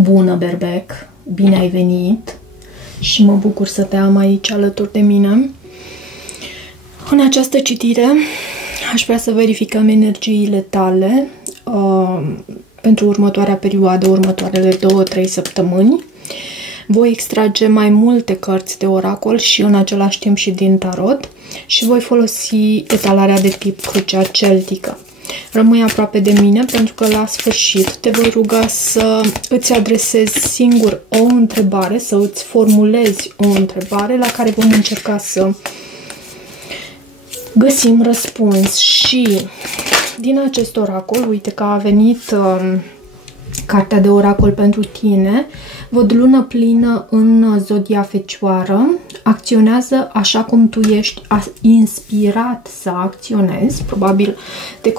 Bună, Berbec! Bine ai venit și mă bucur să te am aici alături de mine. În această citire aș vrea să verificăm energiile tale pentru următoarea perioadă, următoarele 2-3 săptămâni. Voi extrage mai multe cărți de oracol și în același timp și din tarot și voi folosi etalarea de tip crucea celtică. Rămâi aproape de mine pentru că la sfârșit te voi ruga să îți adresezi singur o întrebare, să îți formulezi o întrebare la care vom încerca să găsim răspuns. Și din acest oracol, uite că a venit cartea de oracol pentru tine. Văd lună plină în zodia Fecioară. Acționează așa cum tu ești inspirat să acționezi. Probabil te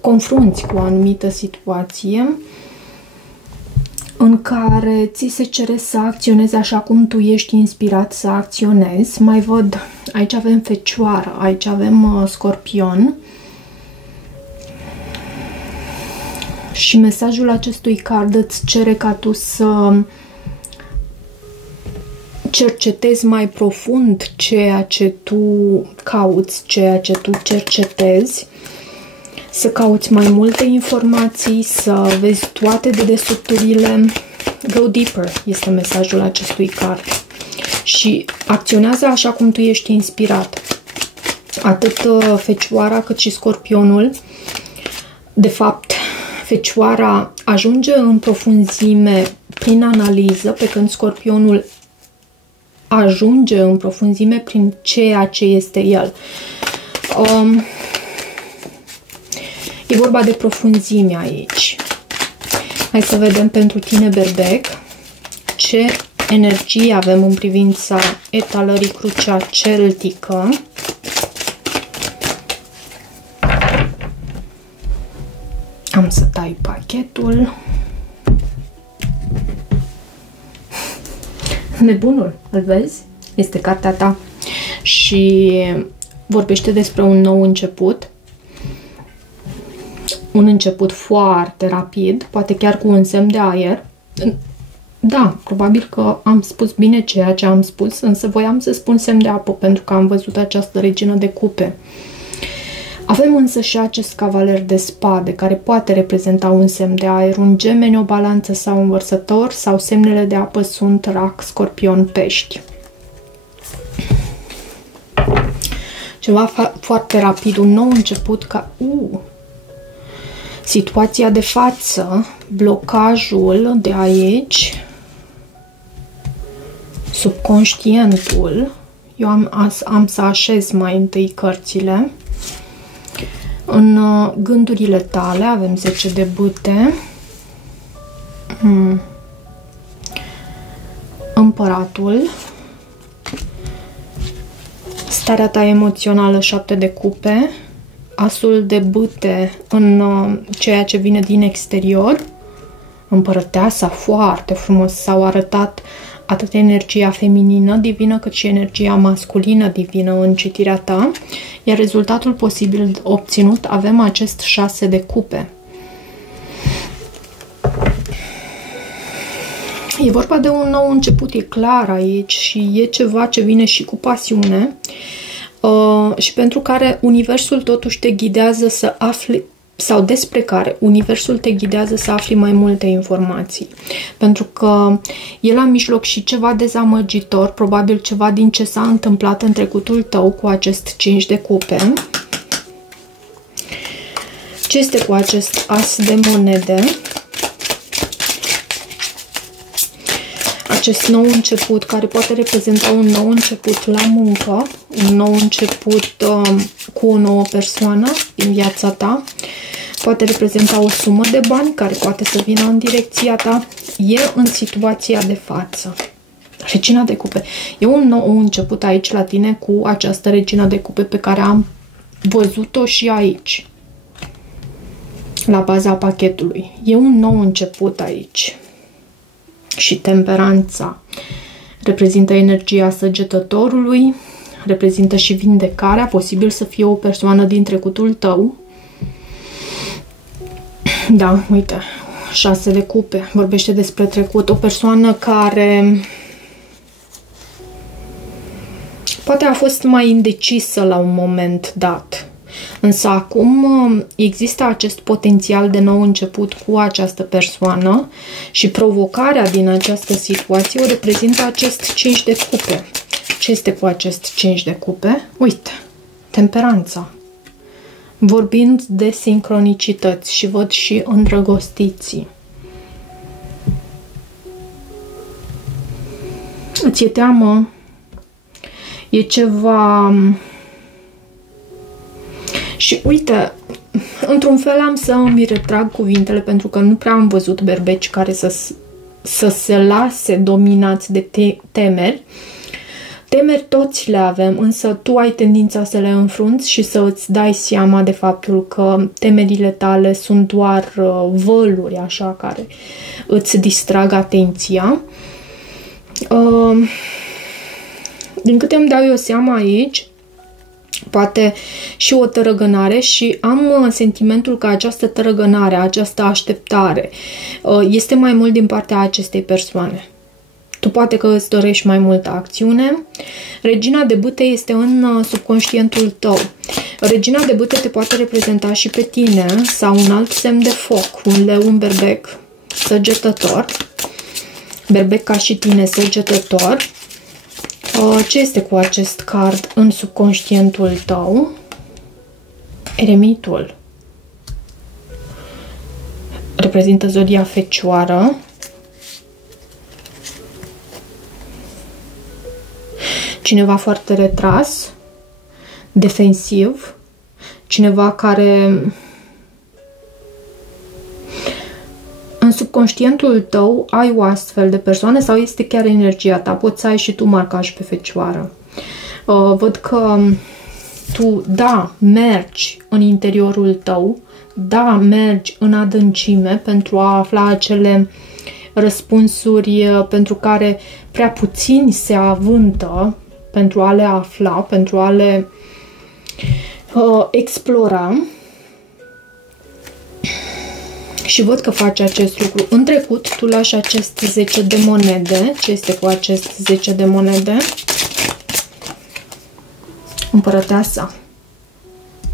confrunți cu o anumită situație în care ți se cere să acționezi așa cum tu ești inspirat să acționezi. Mai văd, aici avem Fecioară, aici avem Scorpion. Și mesajul acestui card îți cere ca tu să cercetezi mai profund ceea ce tu cauți, ceea ce tu cercetezi, să cauți mai multe informații, să vezi toate dedesubturile. Go deeper este mesajul acestui card. Și acționează așa cum tu ești inspirat. Atât Fecioara cât și Scorpionul. De fapt, Fecioara ajunge în profunzime prin analiză, pe când Scorpionul ajunge în profunzime prin ceea ce este el. E vorba de profunzime aici. Hai să vedem pentru tine, Berbec, ce energie avem în privința etalării crucea celtică. Am să tai pachetul. Nebunul, îl vezi? Este cartea ta și vorbește despre un nou început. Un început foarte rapid, poate chiar cu un semn de aer. Da, probabil că am spus bine ceea ce am spus, însă voiam să spun semn de apă pentru că am văzut această regină de cupe. Avem însă și acest cavaler de spade, care poate reprezenta un semn de aer, un gemeni, o balanță sau un vărsător, sau semnele de apă sunt rac, scorpion, pești. Ceva foarte rapid, un nou început ca... Situația de față, blocajul de aici, subconștientul. Eu am să așez mai întâi cărțile. În gândurile tale avem 10 de bâte, Împăratul, starea ta emoțională 7 de cupe, Asul de bâte în ceea ce vine din exterior, Împărăteasa, foarte frumos, s-au arătat atât energia feminină divină cât și energia masculină divină în citirea ta, iar rezultatul posibil obținut avem acest 6 de cupe. E vorba de un nou început, e clar aici și e ceva ce vine și cu pasiune și pentru care universul totuși te ghidează să afli, sau despre care universul te ghidează să afli mai multe informații. Pentru că e la mijloc și ceva dezamăgitor, probabil ceva din ce s-a întâmplat în trecutul tău cu acest 5 de cupe. Ce este cu acest as de monede? Acest nou început, care poate reprezenta un nou început la muncă, un nou început cu o nouă persoană din viața ta, poate reprezenta o sumă de bani care poate să vină în direcția ta, e în situația de față. Regina de cupe. E un nou început aici la tine cu această regină de cupe pe care am văzut-o și aici, la baza pachetului. E un nou început aici. Și temperanța reprezintă energia săgetătorului, reprezintă și vindecarea, posibil să fie o persoană din trecutul tău. Da, uite, 6 de cupe. Vorbește despre trecut. O persoană care poate a fost mai indecisă la un moment dat. Însă acum există acest potențial de nou început cu această persoană și provocarea din această situație o reprezintă acest 5 de cupe. Ce este cu acest 5 de cupe? Uite, temperanța. Vorbind de sincronicități și văd și îndrăgostiții. Ți-e teamă? E ceva... Și uite, într-un fel am să îmi retrag cuvintele pentru că nu prea am văzut berbeci care să se lase dominați de temeri. Temeri toți le avem, însă tu ai tendința să le înfrunți și să îți dai seama de faptul că temerile tale sunt doar văluri așa care îți distrag atenția. Din câte îmi dau eu seama aici, poate și o tărăgânare și am sentimentul că această tărăgânare, această așteptare este mai mult din partea acestei persoane. Tu poate că îți dorești mai multă acțiune. Regina de bâte este în subconștientul tău. Regina de bâte te poate reprezenta și pe tine sau un alt semn de foc, un leu, un berbec, săgetător. Berbec ca și tine, săgetător. Ce este cu acest card în subconștientul tău? Eremitul. Reprezintă zodia Fecioară. Cineva foarte retras, defensiv, cineva care în subconștientul tău ai o astfel de persoană sau este chiar energia ta, poți să ai și tu marcaj pe Fecioară. Văd că tu, da, mergi în interiorul tău, da, mergi în adâncime pentru a afla acele răspunsuri pentru care prea puțini se avântă pentru a le afla, pentru a le explora. Și văd că faci acest lucru. În trecut, tu lași acest 10 de monede. Ce este cu acest 10 de monede? Împărăteasa,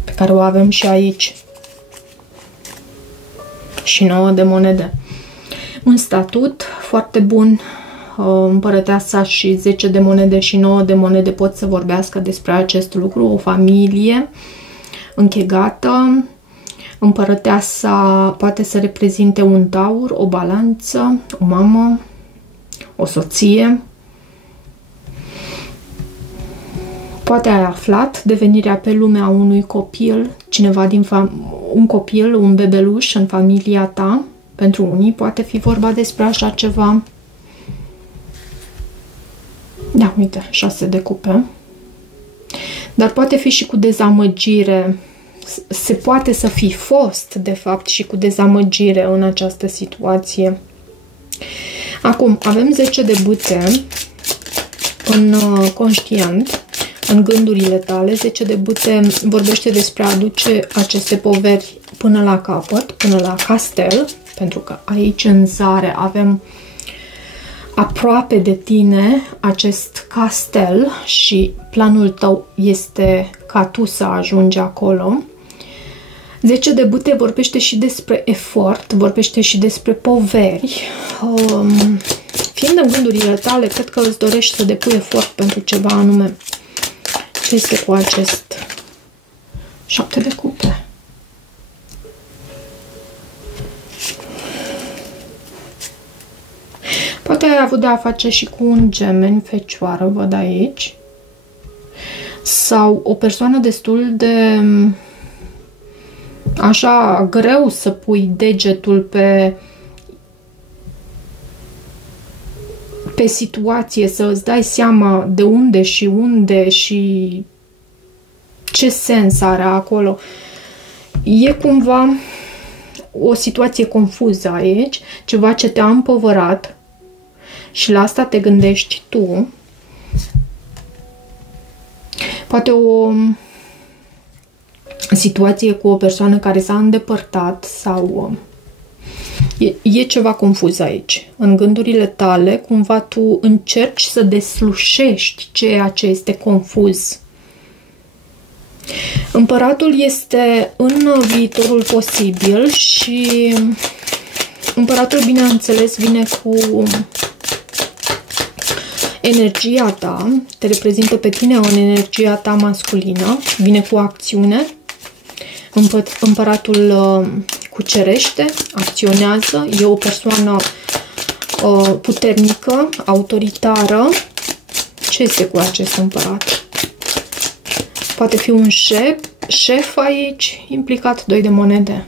pe care o avem și aici. Și 9 de monede. Un statut foarte bun. Împărăteasa și 10 de monede și 9 de monede pot să vorbească despre acest lucru. O familie închegată. Împărăteasa poate să reprezinte un taur, o balanță, o mamă, o soție. Poate ai aflat devenirea pe lume a unui copil, cineva din un copil, un bebeluș în familia ta. Pentru unii poate fi vorba despre așa ceva. Da, uite, 6 de cupe. Dar poate fi și cu dezamăgire. Se poate să fi fost, de fapt, și cu dezamăgire în această situație. Acum, avem 10 de bâte în conștient, în gândurile tale. 10 de bâte vorbește despre a aduce aceste poveri până la capăt, până la castel, pentru că aici în zare avem aproape de tine acest castel și planul tău este ca tu să ajungi acolo. 10 de bâte vorbește și despre efort, vorbește și despre poveri. Fiind în gândurile tale, cred că îți dorești să depui efort pentru ceva anume. Ce este cu acest 7 de cupe? Poate ai avut de a face și cu un gemeni, Fecioară, văd aici. Sau o persoană destul de așa greu să pui degetul pe situație, să îți dai seama de unde și ce sens are acolo. E cumva o situație confuză aici, ceva ce te-a împovărat și la asta te gândești tu. Poate o situație cu o persoană care s-a îndepărtat sau E ceva confuz aici. În gândurile tale, cumva tu încerci să deslușești ceea ce este confuz. Împăratul este în viitorul posibil și împăratul, bineînțeles, vine cu energia ta, te reprezintă pe tine în energia ta masculină, vine cu acțiune. Împăratul cucerește, acționează, e o persoană puternică, autoritară. Ce este cu acest împărat? Poate fi un șef aici, implicat 2 de monede.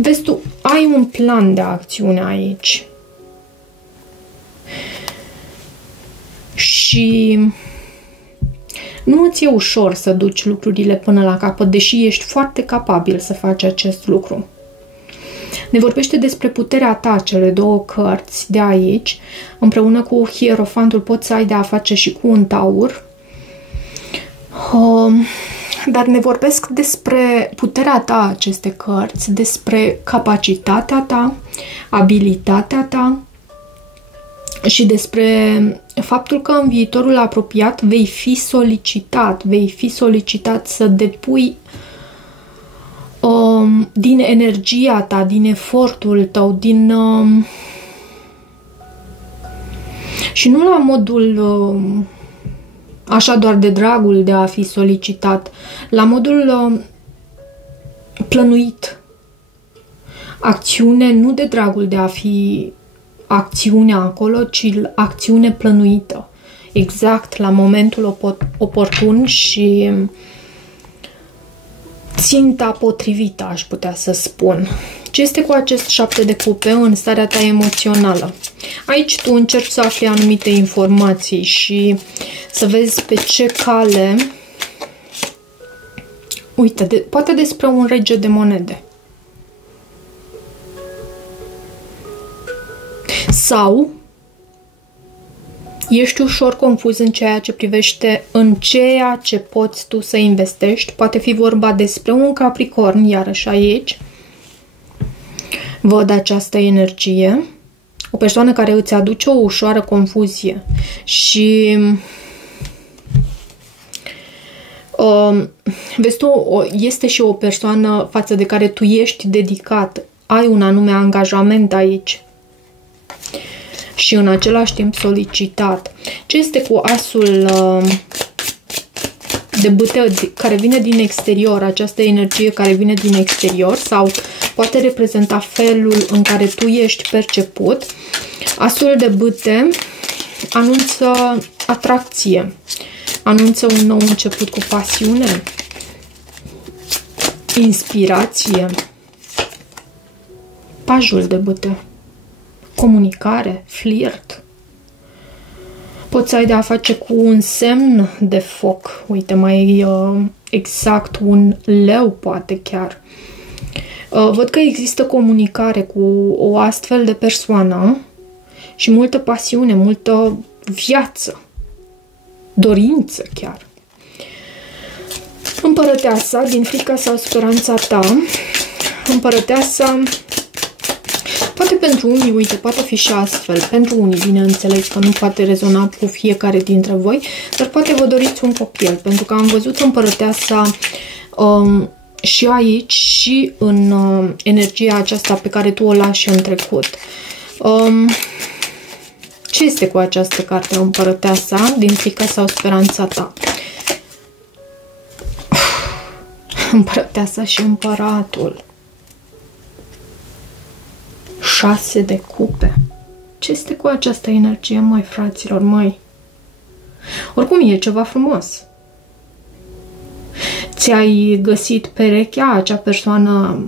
Vezi tu, ai un plan de acțiune aici. Și nu îți e ușor să duci lucrurile până la capăt, deși ești foarte capabil să faci acest lucru. Ne vorbește despre puterea ta, cele 2 cărți de aici, împreună cu Hierofantul poți să ai de a face și cu un taur. Dar ne vorbesc despre puterea ta, aceste cărți, despre capacitatea ta, abilitatea ta și despre faptul că în viitorul apropiat vei fi solicitat să depui din energia ta, din efortul tău, și nu la modul așa doar de dragul de a fi solicitat, la modul plănuit. Acțiune nu de dragul de a fi acțiunea acolo, ci acțiune plănuită. Exact la momentul oportun și ținta potrivită, aș putea să spun. Ce este cu acest 7 de cupe în starea ta emoțională? Aici tu încerci să afli anumite informații și să vezi pe ce cale... Uite, poate despre un rege de monede. Sau ești ușor confuz în ceea ce privește în ceea ce poți tu să investești. Poate fi vorba despre un Capricorn, iarăși aici. Văd această energie. O persoană care îți aduce o ușoară confuzie. Și vezi tu, este și o persoană față de care tu ești dedicat. Ai un anume angajament aici. Și în același timp solicitat. Ce este cu asul de bâte care vine din exterior, această energie care vine din exterior sau poate reprezenta felul în care tu ești perceput. Asul de bâte anunță atracție, anunță un nou început cu pasiune, inspirație. Pajul de bâte, comunicare, flirt. Poți să ai de a face cu un semn de foc. Uite, mai exact un leu, poate chiar. Văd că există comunicare cu o astfel de persoană și multă pasiune, multă viață, dorință chiar. Împărăteasa, din frica sau speranța ta, împărăteasa. Poate pentru unii, uite, poate fi și astfel. Pentru unii, bineînțeles, că nu poate rezona cu fiecare dintre voi, dar poate vă doriți un copil, pentru că am văzut împărăteasa și aici și în energia aceasta pe care tu o lași în trecut. Ce este cu această carte, împărăteasa, din frica sau speranța ta? Împărăteasa și împăratul. 6 de cupe. Ce este cu această energie, măi, fraților, măi? Oricum, e ceva frumos. Ți-ai găsit perechea, acea persoană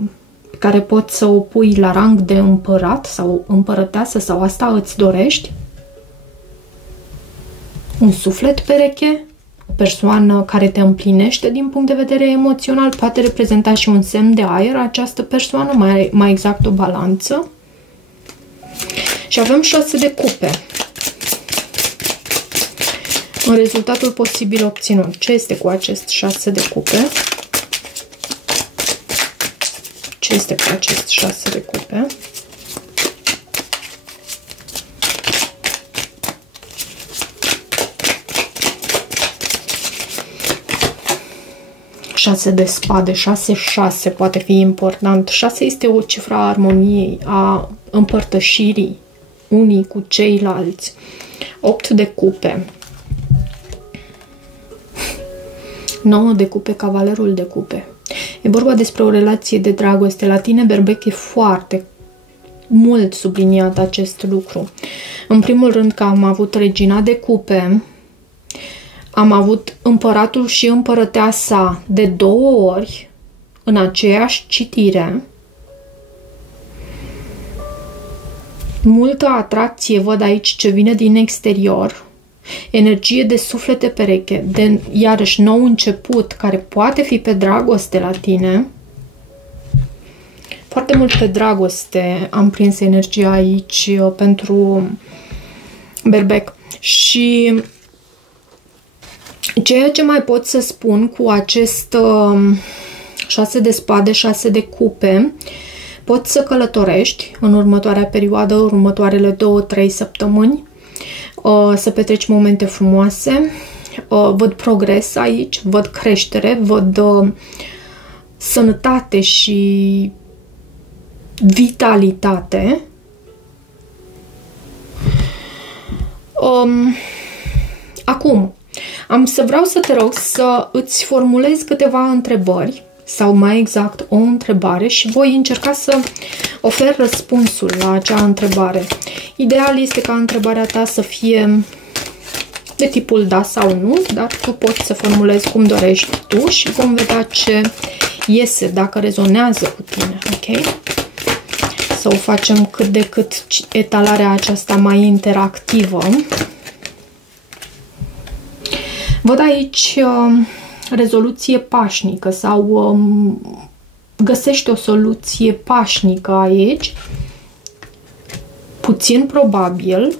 pe care poți să o pui la rang de împărat sau împărăteasă, sau asta îți dorești? Un suflet pereche? O persoană care te împlinește din punct de vedere emoțional? Poate reprezenta și un semn de aer această persoană, mai exact o balanță. Și avem 6 de cupe. În rezultatul posibil obținut. Ce este cu acest 6 de cupe? Ce ce este cu acest 6 de cupe? Șase de spade, 6 poate fi important. 6 este o cifră a armoniei, a împărtășirii unii cu ceilalți. 8 de cupe. 9 de cupe, cavalerul de cupe. E vorba despre o relație de dragoste. La tine, berbec, e foarte mult subliniat acest lucru. În primul rând că am avut regina de cupe, am avut împăratul și împărăteasa de 2 ori în aceeași citire. Multă atracție văd aici ce vine din exterior. Energie de suflete pereche, de iarăși nou început, care poate fi pe dragoste la tine. Foarte mult pe dragoste am prins energia aici pentru berbec. Și ceea ce mai pot să spun cu acest 6 de spade, 6 de cupe, poți să călătorești în următoarea perioadă, următoarele 2-3 săptămâni, să petreci momente frumoase, văd progres aici, văd creștere, văd sănătate și vitalitate. Acum, vreau să te rog să îți formulezi câteva întrebări, sau mai exact o întrebare, și voi încerca să ofer răspunsul la acea întrebare. Ideal este ca întrebarea ta să fie de tipul da sau nu, dar tu poți să formulezi cum dorești tu și vom vedea ce iese, dacă rezonează cu tine, ok? Să o facem cât de cât etalarea aceasta mai interactivă. Văd aici rezoluție pașnică sau găsești o soluție pașnică aici. Puțin probabil,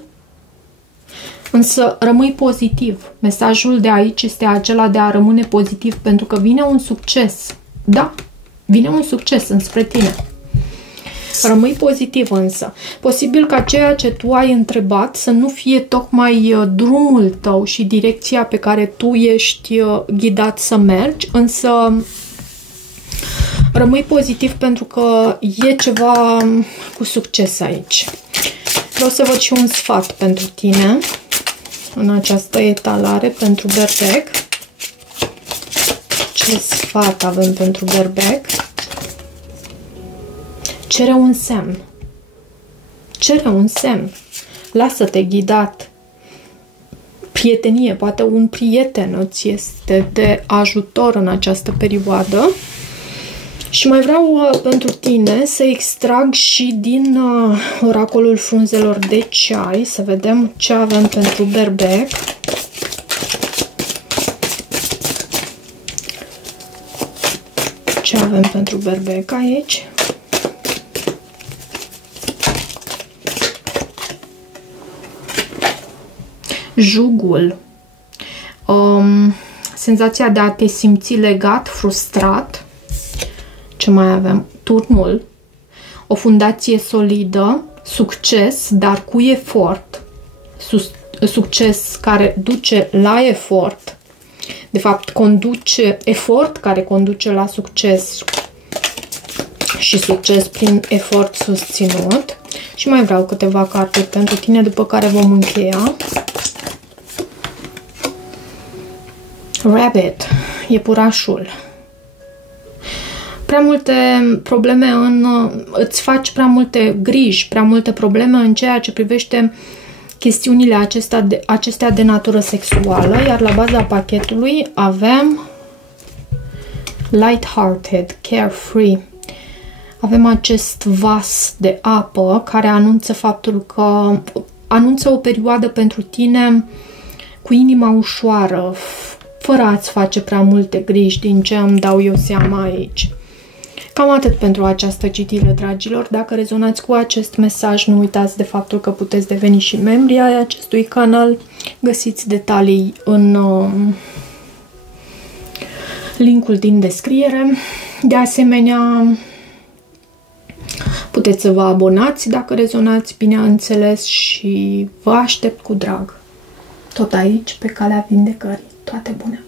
însă rămâi pozitiv. Mesajul de aici este acela de a rămâne pozitiv, pentru că vine un succes. Da, vine un succes înspre tine. Rămâi pozitiv însă. Posibil ca ceea ce tu ai întrebat să nu fie tocmai drumul tău și direcția pe care tu ești ghidat să mergi, însă rămâi pozitiv pentru că e ceva cu succes aici. Vreau să văd și un sfat pentru tine în această etalare pentru berbec. Ce sfat avem pentru berbec? Cere un semn. Cere un semn. Lasă-te ghidat. Prietenie. Poate un prieten îți este de ajutor în această perioadă. Și mai vreau pentru tine să extrag și din oracolul frunzelor de ceai, să vedem ce avem pentru berbec. Ce avem pentru berbec aici? Jugul. Senzația de a te simți legat, frustrat. Ce mai avem? Turnul. O fundație solidă, succes, dar cu efort. Succes care duce la efort. De fapt, conduce efort care conduce la succes și succes prin efort susținut. Și mai vreau câteva carte pentru tine, după care vom încheia. Rabbit, iepurașul. Prea multe probleme îți faci prea multe griji, prea multe probleme în ceea ce privește chestiunile acestea de natură sexuală, iar la baza pachetului avem light-hearted, carefree. Avem acest vas de apă care anunță faptul că anunță o perioadă pentru tine cu inima ușoară, fără a-ți face prea multe griji, din ce îmi dau eu seama aici. Cam atât pentru această citire, dragilor. Dacă rezonați cu acest mesaj, nu uitați de faptul că puteți deveni și membri ai acestui canal. Găsiți detalii în linkul din descriere. De asemenea, Puteți să vă abonați dacă rezonați, bineînțeles, și vă aștept cu drag tot aici, pe calea vindecării. Toate bune!